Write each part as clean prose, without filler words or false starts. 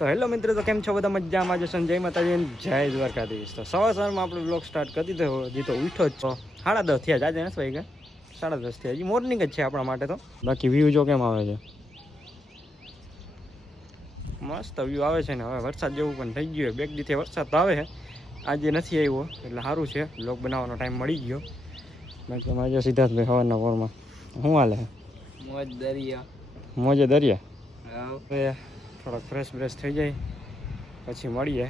તો હેલો મિત્રો, તો કેમ છો બધા? મજામાં જ સંજય માતાજી જય દ્વારકાધીશ. તો સવારમાં આપણે બ્લોગ સ્ટાર્ટ કરી દીધો. હજી તો ઉઠો જ છો 10:30 થયા. આજે નથી વાગ્યા 10:30 થયા. હજી મોર્નિંગ જ છે આપણા માટે. તો બાકી વ્યૂ જો કેમ આવે છે, મસ્ત વ્યૂ આવે છે ને. હવે વરસાદ જેવું પણ થઈ ગયું. બે દીથી વરસાદ તો આવે છે, આજે નથી આવ્યો એટલે સારું છે. બ્લોગ બનાવવાનો ટાઈમ મળી ગયો. બાકી આજે સિદ્ધાર્થભાઈ સવારના પોરમાં શું હાલે? મોજે દરિયા. થોડોક ફ્રેશ થઈ જાય પછી મળીએ.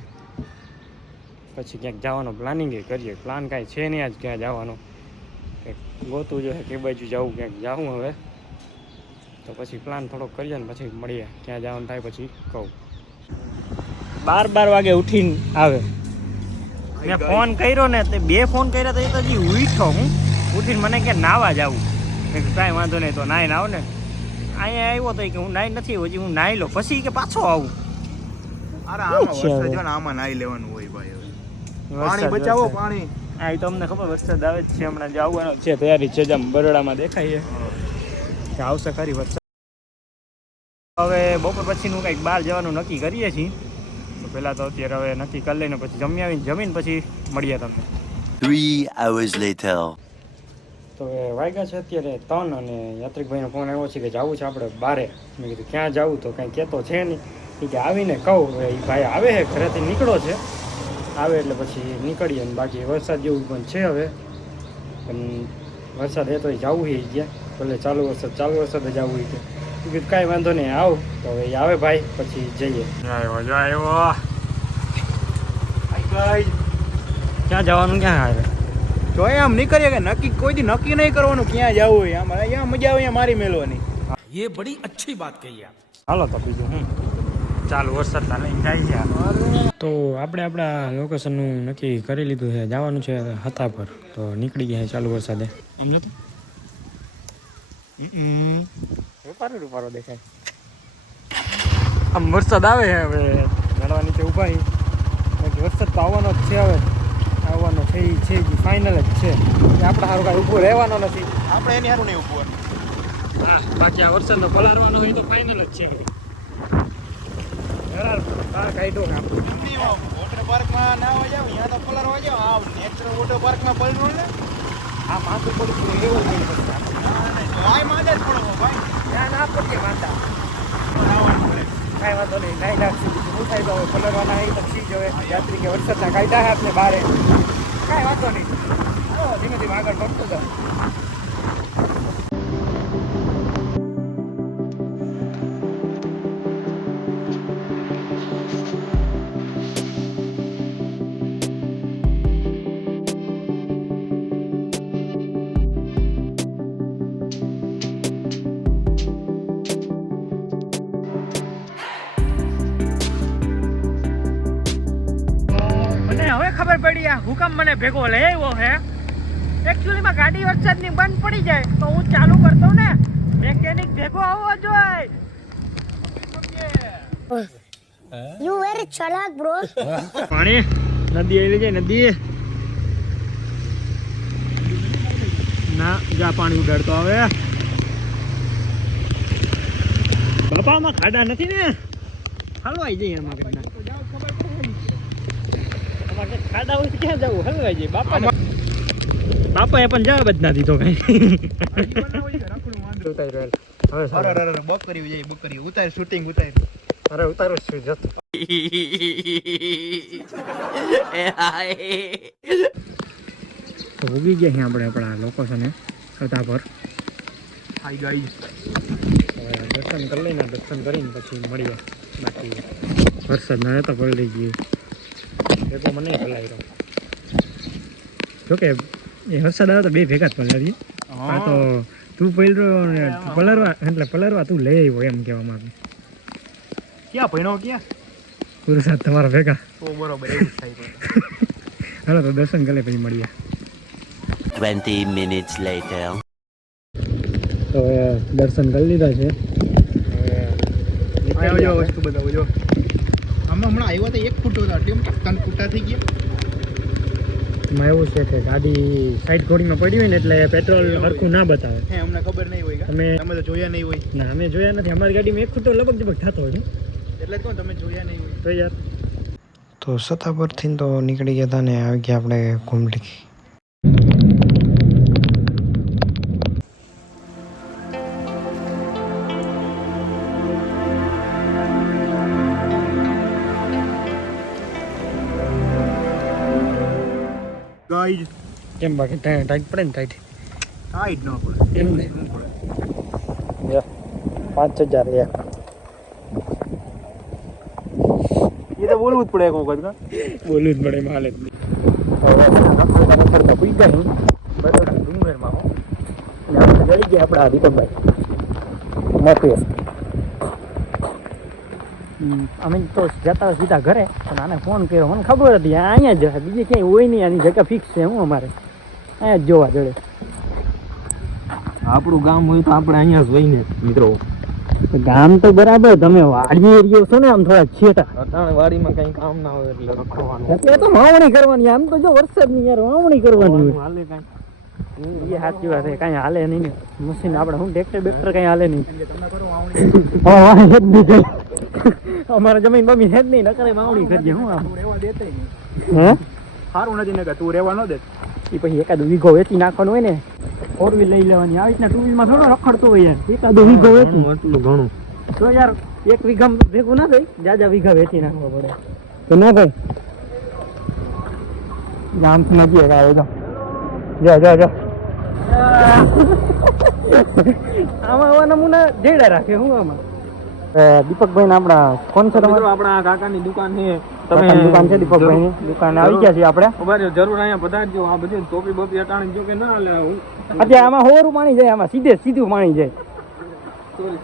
પછી ક્યાંક જવાનો પ્લાનિંગ કરીએ. પ્લાન કાંઈ છે નહીં આજ ક્યાં જવાનો. કંઈક ગોતું જોઈએ કે બાજુ જવું, ક્યાંક જવું હવે. તો પછી પ્લાન થોડોક કરીએ ને પછી મળીએ. ક્યાં જવાનું થાય પછી કહું. 12 વાગે ઉઠીને આવે. મેં ફોન કર્યો ને તે 2 ફોન કર્યા તો એ તો હજી ઉઠો. હું ઉઠીને મને કે નાવા જવું. કાંઈ વાંધો નહીં, તો નાઈને આવ ને. અહીંયા આવ્યો તો કે હું નાઈ નથી, હજી હું નાઈ લો પછી કે પાછો આવું. અરે આમાં નાઈ લેવાનું હોય ભાઈ. પાણી બચાવો, પાણી. હા, એ તો અમને ખબર વરસાદ આવે જ છે. હમણાં જે આવવાનો છે તૈયારી છે. જેમ બરોડામાં દેખાય છે આવશે ખરી વરસાદ. હવે બપોર પછીનું કંઈક બહાર જવાનું નક્કી કરીએ છીએ. તો પહેલાં તો અત્યારે હવે નક્કી કરી લઈને પછી જમીને પછી મળીએ તમને. 3 hours later. તો એ વાગ્યા છે અત્યારે 3 અને યાત્રિકભાઈનો ફોન આવ્યો છે કે જવું છે આપણે બારે. મેં કીધું ક્યાં જવું? તો કંઈ કહેતો છે નહીં. એ કે આવીને કહું. એ ભાઈ આવે છે, ઘરેથી નીકળો છે. આવે એટલે પછી નીકળીએ ને. બાકી વરસાદ જેવું પણ છે હવે. પણ વરસાદ એ તો જવું છે ગયા. ભલે ચાલુ વરસાદ જ જવું હોય કે કીધું કાંઈ વાંધો નહીં, આવ. તો હવે એ આવે ભાઈ પછી જઈએ. આવ્યો ક્યાં જવાનું? ક્યાં આવે જો આમ નીકળીએ કે નક્કી કોઈ દી નક્કી નહીં કરવાનું ક્યાં જવું હોય. આમ અહીંયા મજા આવે, અહીંયા મારી મેલવાની. ये बड़ी अच्छी बात कही आप. હાલો તો બીજું હું ચાલુ વરસાદના લઈને જાય છે. તો આપણે આપણા લોકેશનનું નક્કી કરી લીધું છે. જવાનું છે હતા પર. તો નીકળી ગયા છે ચાલુ વરસાદે. અમને તો રૂપારો દેખાય. આમ વરસાદ આવે છે. હવે ઝાડવા નીચે ઊભા છે. બાકી વરસાદ તો આવવાનો જ છે. હવે આવવાનો છે એ છે, ફાઇનલ જ છે. આપણે સારું કાંઈ ઊભું રહેવાનો નથી. આપણે એની સારું નહીં ઉભું. હા, બાકી આ વરસાદનો પલાળવાનો હોય તો ફાઇનલ જ છે. વોટર પાર્કમાં ના જાવ, અહીંયા તો પલરવા જાવ. આ નેચરલ વોટર પાર્કમાં પલરવું ને આ માથું પડતું એવું નહીં શકતા. ભાઈ માંડે જ પડવો ભાઈ. ત્યાં ના પડીએ માંડા. કાંઈ વાંધો નહીં, નાઈ નાખશું. બીજું શું થાય? તો હવે પલરવાના એ તો શીખ. હવે યાત્રી કે વરસાદના કાયદા છે આપણે બારે. કાંઈ વાંધો નહીં, ધીમે ધીમે આગળ પડતું જાવ. ખબર પડી આ હુકમ મને ભેગો લઈ આવ્યો છે. એકચ્યુઅલી માં ગાડી વરસાદની બંધ પડી જાય તો હું ચાલુ કરતો ને, મેકેનિક ભેગો આવવો જોઈએ. You very chalak, bro. પાણી નદી આવી જાય. નદી ના જા પાણી ઉડાડતો આવે. બાપામાં ખાડા નથી ને, હલવાઈ જાય એમાં. ખાડા હોય ક્યાં જવું? હલવાઈ જાય. બાપાએ પણ જવાબ જ ના દીધો કઈ. બકરી ઉતાર શૂટિંગ ઉતાર. અરે ઉતારો છું જતો. ઉગી ગયા છીએ આપણે આપણા લોકેશને છતાં પર. દર્શન કરી લઈને, દર્શન કરીને પછી મળીએ. બાકી વરસાદ ના તો પલળી ગયું. એ તો મને પલાવી રહ્યો. જોકે એ વરસાદ આવે તો બે ભેગા જ પલાવીએ. આ તો તું પલર્યો ને પલરવા તું લઈ આવ્યો એમ કહેવા માંગે. ક્યાં ભણો ક્યાં પુરુષાર્થ તમારા ભેગા. બરોબર એવું થાય. હાલો તો દર્શન કરે પછી મળીએ. 20 minutes later. તો દર્શન કરી લીધા છે. વસ્તુ બતાવો જો. હમણાં આવ્યા તો 1 ફૂટો હતા, 3 ફૂટા થઈ ગયા. એમાં એવું છે કે ગાડી સાઈડ ઘોડીમાં પડી હોય ને એટલે પેટ્રોલ હરખું ના બતાવે. અમને ખબર નહીં હોય. તમે તો જોયા નહીં હોય. ના, અમે જોયા નથી. અમારી ગાડીમાં 1 ફૂટો લગભગ થતો હોય. એટલે જ કહું તમે જોયા નહીં હોય તો યાર તો સત્તાપરથી તો નીકળી ગયા હતા ને આવી ગયા આપણે ઘુમટી. ગાઈડ કેમ બાકી ટાઈટ પડે ને ટાઈટ ટાઈટ ન પડે એમ ને 5000 એક એ તો બોલવું જ પડે એક વખત કા બોલવું જ પડે માલે જ નહીં. હવે રખડતા પૂઈ ગયા હું બરોડા ડુંગરમાં હો અને આપણે જઈ ગયા આપણા દીપકભાઈ મથે. અમે તો જતા સીધા ઘરે પણ આને ફોન કર્યો મને ખબર હતી અહીંયા જ હશે બીજે ક્યાંય હોય નહીં આની જગ્યા ફિક્સ છે હું અમારે અહીંયા જ જોવા જડે. આપણું ગામ હોય તો આપણે અહીંયા જ હોય ને મિત્રો. ગામ તો બરાબર તમે વાડી એરિયો છો ને આમ થોડા છેટા અટાણે વાડીમાં કઈ કામ ના હોય એટલે રખડવાનું એટલે તો વાવણી કરવાની આમ તો જો વરસાદ ની યાર વાવણી કરવાની હોય. હાલે કઈ એ સાચી વાત છે કઈ હાલે નહીં ને મશીન આપણે હું ટ્રેક્ટર બેક્ટર કઈ હાલે નહીં. તમે કરો વાવણી અમારે જમીન બમી છે જ નહીં નકરે વાવણી કરીએ હું આમ તું રેવા દેતે નહીં હે સારું નથી ને કે તું રેવા ન દે એ પછી એકાદ વીઘો વેચી નાખવાનું હોય ને 4 વ્હીલ લઈ લેવાની આવી રીતના 2 વ્હીલમાં થોડો રખડતો હોય યાર એકાદ વીઘો વેચી એટલું ઘણું તો યાર એક વીઘામાં ભેગું ના થાય જાજા વીઘા વેચી નાખવા પડે તો ના થાય ગામથી નજીક આવે તો જો આમાં આવા નમૂના જેડા રાખે હું આમાં દીપકભાઈ ને આપણા કોણ છે તમારું આપણા કાકાની દુકાન છે કાકાની દુકાન છે દીપકભાઈ ની દુકાન આવી ગયા છીએ આપણે ઉભા જરૂર અહીંયા પધારજો આ બધી ટોપી બોપી અટાણી જો કે ના લે અત્યારે આમાં હોરું પાણી જાય આમાં સીધું પાણી જાય. સોરી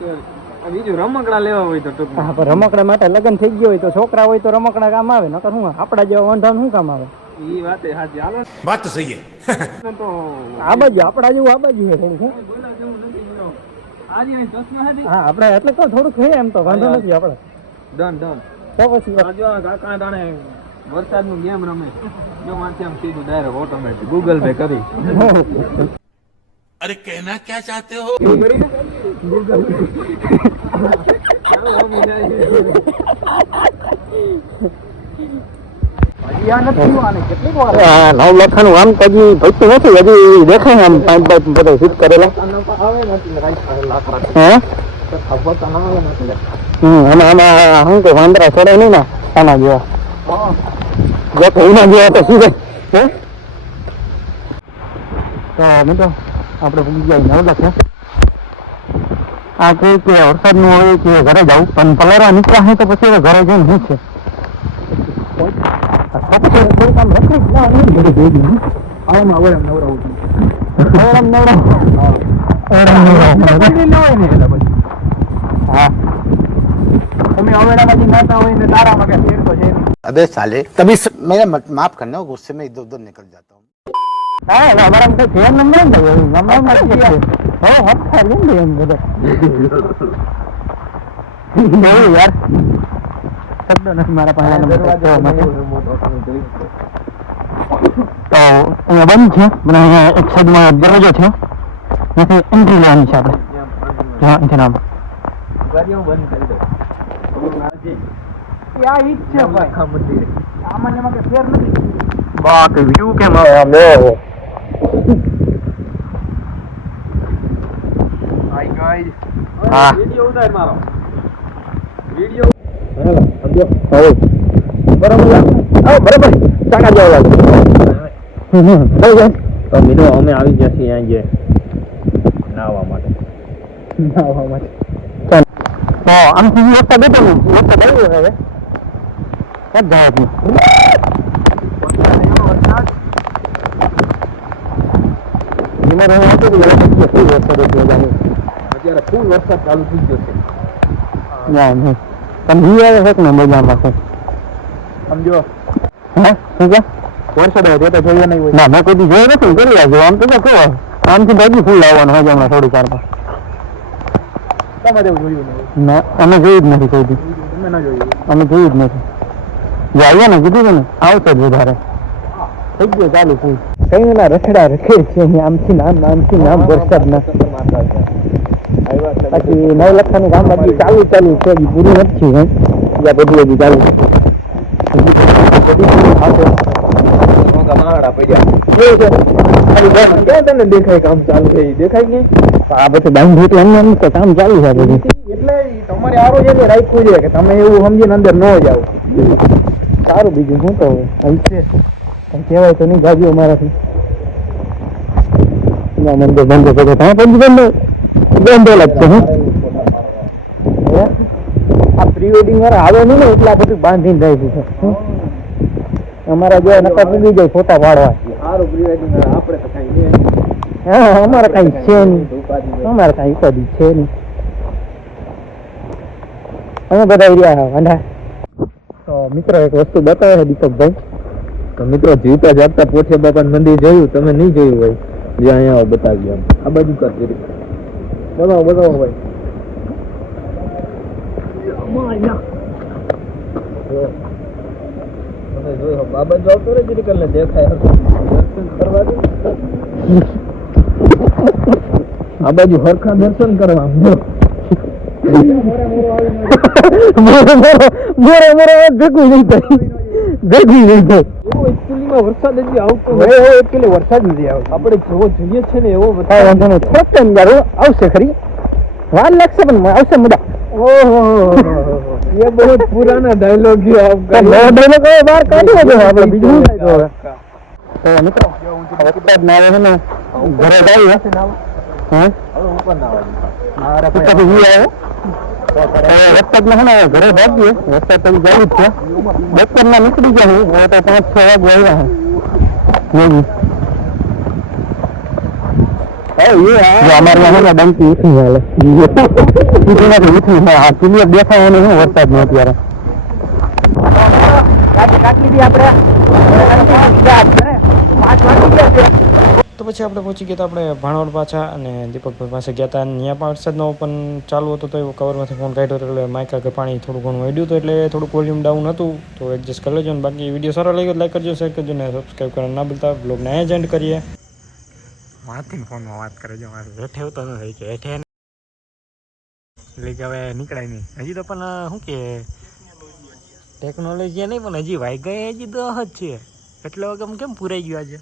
બીજું રમકડા લેવા હોય તો ટૂંકમાં હા પણ રમકડા માટે લગ્ન થઈ ગયો હોય તો છોકરા હોય તો રમકડા કામ આવે નકર શું આપણા જેવા વાંઢાનું શું કામ આવે. ઈ વાતે સાચી હાલો बात तो सही है તો આ બાજુ આપણા જેવું આ બાજુ છે થોડું બોલા જેવું નથી બરો આજે અહીં ચશ્મા હતી હા આપણે એટલે તો થોડુંક છે એમ તો વાંધો નથી આપણે ડન તો પછી આજો આ કાકા તાણે વરસાદનું ગેમ રમે જો માથે આમ સીધું ડાયરેક્ટ ઓટોમેટિક ગૂગલ પે કરી अरे कहना क्या चाहते हो નવલખાનું આમ હજી ભજતું નથી હજી દેખાય આમ પાઇપ બધા ફિટ કરેલા હે આમાં શું કે વાંદરા ચડે નહીં ને આના જેવા જો કે એના જેવા તો શું હે તો મિત્રો આપણે ભૂલી ગયા નવલખ આ કહે કે વરસાદ નું હોય કે ઘરે જવું પણ પલરવા નીકળ્યા છે તો પછી ઘરે જઈને શું છે अबे साले तभी मेरा माफ करना गुस्से में इधर उधर निकल जाता हूँ. યાર શબ્દ નથી મારા પાસે તો અહીંયા બંધ છે મને અહીંયા એક સાઈડમાં દરવાજો છે ત્યાંથી એન્ટ્રી લેવાની છે આપણે હા એથી નામ ગાડીઓ બંધ કરી દો આ ઈજ છે ભાઈ આમાં ને એમાં કઈ ફેર નથી બાકી વ્યૂ કેમ આવે આમ હાય ગાઈસ હા. વિડિયો ઉતાર મારો વિડિયો બરાબર ચાકા જેવો લાગે તો મિત્રો અમે આવી ગયા છીએ અહીં જે નાહવા માટે તો આમથી વખત બેઠો ને વખત આવ્યો હવે ક્યાં જાય અત્યારે ફૂલ વરસાદ ચાલુ થઈ ગયો છે પણ ઈ આવે છે ને મજામાં છે સમજો હે શું કે વરસાદ આવે તો જોયો નહીં હોય ના મેં કોઈ દી જોયું નથી કરી આવજો આમ તો કહો આમથી બાજુ ફૂલ આવવાનું હોય હમણાં થોડી ચારમાં તમે તેવું જોયું નહીં ના અમે જોયું જ નથી કોઈ દી તમે ના જોયું અમે જોયું જ નથી જે આવ્યા ને કીધું ને આવતો જ વધારે થઈ ગયો ચાલુ ફૂલ કઈ ના રખડા રખે છે આમથી નામ વરસાદ ના પછી નવલખાનું કામ બાકી ચાલુ છે પૂરું નથી ત્યાં બધું હજી ચાલુ છે. તને દેખાય કામ ચાલુ છે દેખાય કે આ પછી બાંધી તો એમને એમ તો કામ ચાલુ છે બધું. એટલે તમારે આરો છે રાખવું છે કે તમે એવું સમજીને અંદર ન જાઓ. સારું બીજું શું તો છે કહેવાય તો નહીં જાગ્યો મારાથી. ના મંદિર બંધ કરે તમે પછી બંધ જ છે. આ પ્રી વેડિંગ વાળા આવે નહીં ને એટલે આ બધું બાંધીને જાય છે. અમારા જો નકા પૂગી જાય ફોટા પાડવા. સારું પ્રી વેડિંગ આપણે તો કઈ નહીં. હા અમારે કઈ છે નહીં. અમારે કઈ ઉપાધિ છે નહીં. અમે બધા રહ્યા વાંધા. તો મિત્રો એક વસ્તુ બતાવે છે દીપકભાઈ. તો મિત્રો જીવતા જાગતા પોઠિયા બાપાનું મંદિર જોયું તમે નહીં જોયું હોય જે અહીંયા બતાવી આમ આ બાજુ કર બતાવો ભાઈ. આ બાજુ આવતો રે જરી કરીને દેખાય દર્શન કરવા દે. આ બાજુ હરખા દર્શન કરવા ભેગું નહીં થાય. ભેગું નહીં થાય. એકચ્યુઅલીમાં વરસાદ હજી આવતો એકચ્યુઅલી વરસાદ નથી આવતો. આપણે જેવો જોઈએ છે ને એવો કાંઈ વાંધો નહીં. થોડોક ટાઈમ ગાળો આવશે ખરી. વાર લાગશે પણ આવશે મજા. ઓહો ये बहुत पुराना डायलॉग है आपका. ડાયલોગ બહાર કાઢ્યો છે આપણે બીજું શું થાય તો હવે. તો મિત્રો વરસાદ ના આવે છે ને ઘરે જાય હા ઉપર ના આવે વરસાદમાં છે ને ઘરે ભાગીએ. વરસાદ તો ચાલુ જ છે. બપોરના નીકળી ગયા હું હવે તો 5-6 વાગે આવ્યા અમારે છે ને ડંકી ઉઠી હાલે ઉઠી હા ક્લિયર દેખાય નહીં વરસાદ નો અત્યારે. તો પછી આપણે પહોંચી ગયા હતા આપણે ભાણવડ પાછા અને દીપકભાઈ પાસે ગયા હતા. ત્યાં પણ વરસાદનો પણ ચાલુ હતો તો કવરમાંથી ફોન કાઢ્યો હતો એટલે માઇક આગળ પાણી થોડું ઘણું વળ્યું હતું એટલે થોડુંક વોલ્યુમ ડાઉન હતું તો એડજસ્ટ કરી લેજો. અને બાકી વિડીયો સારો લાગ્યો લાઈક કરજો, શેર કરજો ને સબસ્ક્રાઈબ કરવાનું ના ભૂલતા. બ્લોગને અહીંયા જ એન્ડ કરીએ. માથી ફોનમાં વાત કરે છે મારે હેઠે આવતો નથી કે હેઠે એટલે કે હવે નીકળાય નહીં હજી તો પણ શું કે ટેકનોલોજી નહીં પણ હજી વાઈ ગઈ હજી તો જ છે એટલે વગર કેમ પૂરાઈ ગયું આજે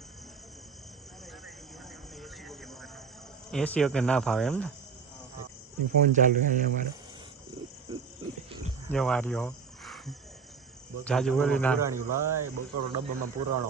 એસી વગર ના ફાવે એમ ને ફોન ચાલુ છે અહીંયા અમારે જો વાર્યો જાજુ બોલી ના ભાઈ બકરો ડબ્બામાં પુરાણો